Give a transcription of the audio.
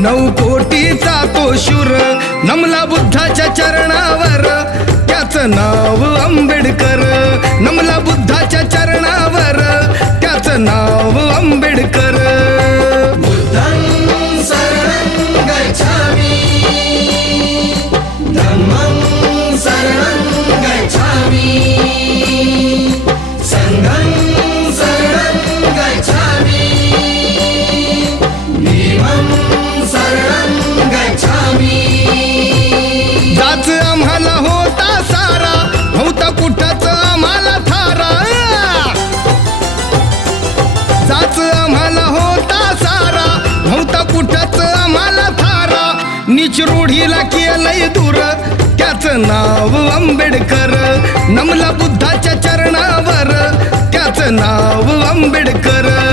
नऊ कोटीचा तो शूर नमला बुद्धाच्या चरणावर. त्याचं नाव आंबेडकर नमला रूढीला केलंय दूर त्याचं नाव आंबेडकर. नमला बुद्धाच्या चरणावर. त्याचं नाव आंबेडकर.